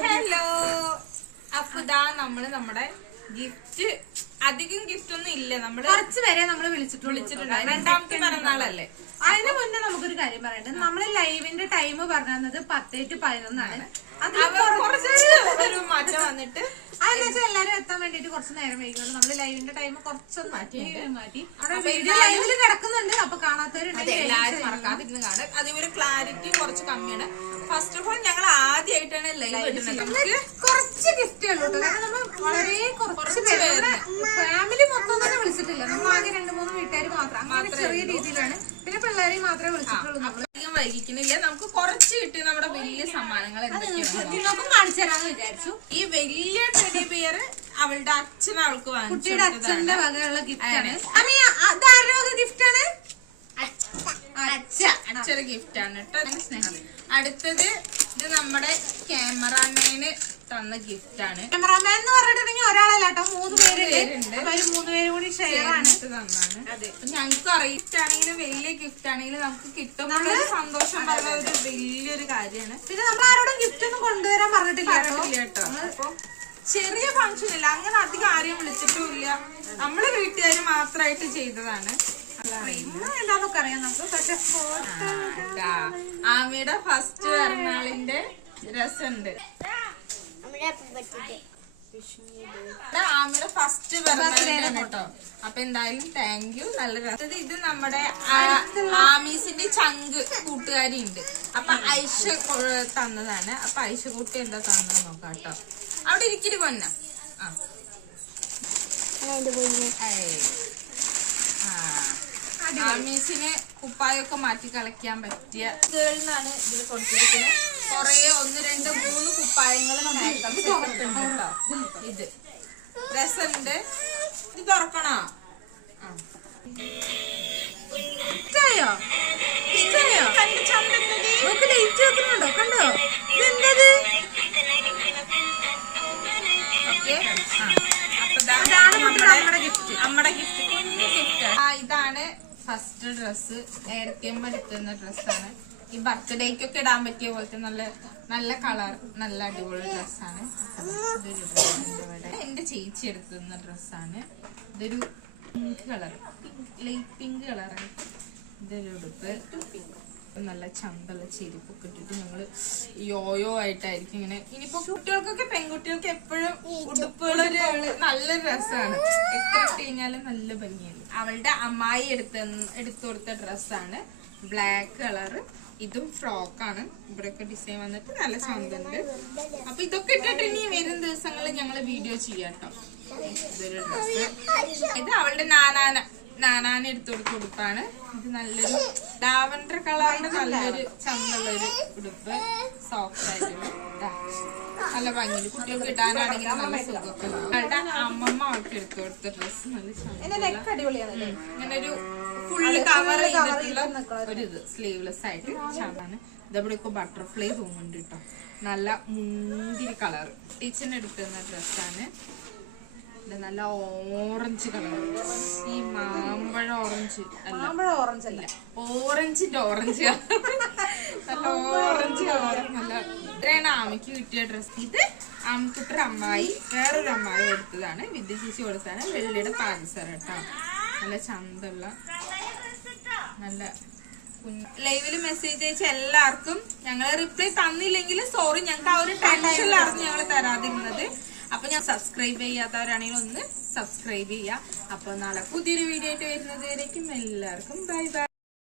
Hello. അപ്പൊ ഇതാ നമ്മള് നമ്മുടെ ഗിഫ്റ്റ്, അധികം ഗിഫ്റ്റ് ഒന്നും ഇല്ല, നമ്മള് കുറച്ച് പേരെ നമ്മള് വിളിച്ചിട്ടുണ്ട്. രണ്ടാമത്തെ പിറന്നാളല്ലേ. അതിന് മുന്നേ നമുക്കൊരു കാര്യം പറയണ്ടത്. നമ്മള് ലൈവിന്റെ ടൈം പറഞ്ഞത് 10 to 11 ഒരു മാറ്റം വന്നിട്ട് അതെന്ന് വെച്ചാൽ എല്ലാരും എത്താൻ വേണ്ടിട്ട് കുറച്ച് നേരം വൈകുള്ളൂ. നമ്മള് ലൈവിന്റെ ടൈം കുറച്ചൊന്ന് മാറ്റി അവിടെ വീഡിയോ ലൈവില് കിടക്കുന്നുണ്ട്. അപ്പൊ കാണാത്തവരുണ്ടെങ്കിൽ എല്ലാരും മറക്കാതിരുന്ന് കാണും. അതേപോലെ ക്ലാരിറ്റി കുറച്ച് കമ്മിയാണ്. ഫസ്റ്റ് ഓഫ് ഓൾ ഞങ്ങൾ ആദ്യമായിട്ടാണ് ലൈവ് ഇടുന്നത്. നമുക്ക് കുറച്ച് ഗിഫ്റ്റുള്ളൂ കേട്ടോ. കാരണം നമ്മൾ വളരെ കുറച്ച് പേര്, ഫാമിലി മൊത്തം തന്നെ വിളിച്ചിട്ടില്ല. നമ്മൾ ആകെ 2-3 വീട്ടുകാർ മാത്രം, അങ്ങനെ ചെറിയ രീതിയിലാണ്. പിന്നെ പിള്ളേരെയും മാത്രമേ വിളിച്ചിട്ടുള്ളൂ. നമ്മൾ അധികം വൈകിക്കുന്നില്ല. നമുക്ക് കുറച്ച് കിട്ടി നമ്മുടെ വലിയ സമ്മാനങ്ങൾ നിങ്ങൾക്കും കാണിച്ചു തരാന്ന് വിചാരിച്ചു. ഈ വലിയ ടെഡി ബിയർ അവളുടെ അച്ഛൻ അവൾക്ക് വാങ്ങിച്ചു, കുട്ടിയുടെ അച്ഛന്റെ വകയുള്ള ഗിഫ്റ്റ് ആണ്. അതാരുടെ വക ഗിഫ്റ്റ് ആണ്? അച്ഛന്റെ ഗിഫ്റ്റ് ആണ് കേട്ടോ. സ്നേഹം. അടുത്തത് ഇത് നമ്മുടെ ക്യാമറാമാന് തന്ന ഗിഫ്റ്റ് ആണ്. ക്യാമറാമാൻ എന്ന് പറഞ്ഞിട്ടുണ്ടെങ്കിൽ ഒരാളല്ല കേട്ടോ, 3 പേരുണ്ട്. 3 പേരും കൂടി ഷെയർ ആണ് തന്നാണ്. അതെ, ഞങ്ങൾക്ക് അറിയിട്ടാണെങ്കിലും വലിയ ഗിഫ്റ്റ് ആണെങ്കിലും നമുക്ക് കിട്ടുമ്പോൾ സന്തോഷം പറഞ്ഞ ഒരു വലിയൊരു കാര്യമാണ്. പിന്നെ നമ്മൾ ആരോടും ഗിഫ്റ്റ് ഒന്നും കൊണ്ടുവരാൻ പറഞ്ഞിട്ടില്ല കേട്ടോ. അപ്പൊ ചെറിയ ഫംഗ്ഷൻ ഇല്ല, അങ്ങനെ അധികം ആരെയും വിളിച്ചിട്ടും ഇല്ല. നമ്മള് വീട്ടുകാര് മാത്രമായിട്ട് ചെയ്തതാണ്. എന്താന്നൊക്കെ അറിയാം നമുക്ക്. പക്ഷെ ആമിയുടെ ഫസ്റ്റ് പിറന്നാളിന്റെ രസമുണ്ട്. ആമിയുടെ ഫസ്റ്റ് പിറന്നാളിന്റെ കേട്ടോ. അപ്പൊ എന്തായാലും താങ്ക് യു. നല്ല രസം. ഇത് നമ്മുടെ ആമീസിന്റെ ചങ്ക് കൂട്ടുകാരി ഉണ്ട്. അപ്പൊ ഐഷ തന്നതാണ്. അപ്പൊ ഐഷ കുട്ടി എന്താ തന്നെന്ന് നോക്കാം കേട്ടോ. അവിടെ ഇരിക്കല് കൊന്ന. ആമീസിന് കുപ്പായൊക്കെ മാറ്റി കളിക്കാൻ പറ്റിയ ഗേളിനാണ് ഇതിൽ കൊടുത്തിരിക്കുന്നത്. കൊറേ 1, 2, 3 കുപ്പായങ്ങൾ കേട്ടോ. ഇത് രസമുണ്ട്. ഇത് തുറക്കണോ? ഇഷ്ടായോ? ഇഷ്ടായോ? നമുക്ക് ലൈറ്റ് വെക്കുന്നുണ്ടോ? കണ്ടോ? ഇതെന്തത്? ഓക്കെ. നമ്മുടെ ഗിഫ്റ്റ് കുഞ്ഞു ഗിഫ്റ്റ്. ഇതാണ് ഫസ്റ്റ് ഡ്രസ്. നേരത്തെ എടുക്കുന്ന ഡ്രസ്സാണ്. ഈ ബർത്ത്ഡേക്കൊക്കെ ഇടാൻ പറ്റിയ പോലത്തെ നല്ല നല്ല കളർ, നല്ല അടിപൊളി ഡ്രസ്സാണ്. എന്റെ ചേച്ചി എടുക്കുന്ന ഡ്രസ്സാണ്. ഇതൊരു പിങ്ക് കളർ, ലൈറ്റ് പിങ്ക് കളറാണ്. ഇതൊരു ഉടുപ്പ്. നല്ല ചന്തള്ള ചെരുപ്പൊക്കെ ഇട്ടിട്ട് ഞങ്ങള് യോയോ ആയിട്ടായിരിക്കും ഇങ്ങനെ. ഇനിയിപ്പോ കുട്ടികൾക്കൊക്കെ, പെൺകുട്ടികൾക്ക് എപ്പോഴും ഉടുപ്പുകളൊരു നല്ലൊരു രസമാണ്. എത്ര ഇട്ട് കഴിഞ്ഞാലും നല്ല ഭംഗിയാണ്. അവളുടെ അമ്മായി എടുത്തു കൊടുത്ത ഡ്രസ്സാണ്. Black colour. ഇതും ഫ്രോക്കാണ്. ഇവിടെയൊക്കെ ഡിസൈൻ വന്നിട്ട് നല്ല ചന്തണ്ട്. അപ്പൊ ഇതൊക്കെ ഇട്ടിട്ട് ഇനി വരും ദിവസങ്ങളിൽ ഞങ്ങള് വീഡിയോ ചെയ്യാട്ടോ. ഇതൊരു ഡ്രസ്സ്. ഇത് അവളുടെ നാനാന് എടുത്തുകൊടുത്ത ഉടുപ്പാണ്. ഇത് നല്ലൊരു ലാവൻഡർ കളറിന്റെ നല്ലൊരു ചന്തള്ളൊരു ഉടുപ്പ്. സോഫ്റ്റ് ആയിട്ടുള്ള നല്ല ഭംഗിയില് കുട്ടികൾക്ക് ഇടാനാണെങ്കിൽ നല്ല സുഖമൊക്കെ. അവളുടെ അമ്മമ്മ അവൾക്ക് എടുത്തു കൊടുത്ത ഡ്രസ്സ് നല്ല ചന്തള്ള, ഇങ്ങനെ ഒരു ഫുള്ള് കവർ ചെയ്തിട്ടുള്ള ഒരു ഇത് സ്ലീവ്ലെസ് ആയിട്ട് ചാടാണ്. ഇതവിടെ ബട്ടർഫ്ലൈ തോന്നുന്നുണ്ട് കേട്ടോ. നല്ല മുന്തിരി കളർ. ടീച്ചറിന് എടുക്കുന്ന ഡ്രസ്സാണ്. നല്ല ഓറഞ്ച് കളർ. ഈ മാമ്പഴ ഓറഞ്ച് അല്ല, ഓറഞ്ചിന്റെ ഓറഞ്ച് നല്ല ഓറഞ്ച് കളർ. നല്ല ഇത്രയാണ് ആമയ്ക്ക് കിട്ടിയ ഡ്രസ്. ഇത് ആമക്കുട്ടൊരു അമ്മായി വേറൊരു അമ്മായി കൊടുത്തതാണ്. വിദ്യ ചേച്ചി കൊടുത്തതാണ്. വെള്ളിയുടെ പാദസര കേട്ടോ. നല്ല ചന്തള്ള നല്ല. ലൈവില് മെസ്സേജ് അയച്ച എല്ലാവർക്കും ഞങ്ങള് റിപ്ലൈ തന്നില്ലെങ്കിൽ സോറി. ഞങ്ങൾക്ക് ആ ഒരു ടെൻഷനിലായിരുന്നു ഞങ്ങൾ തരാതിരുന്നത്. അപ്പൊ ഞാൻ സബ്സ്ക്രൈബ് ചെയ്യാത്തവരാണെങ്കിൽ ഒന്ന് സബ്സ്ക്രൈബ് ചെയ്യുക. അപ്പൊ നാളെ പുതിയൊരു വീഡിയോ ആയിട്ട് വരുന്നത് വരേക്കും എല്ലാവർക്കും ബൈ ബൈ.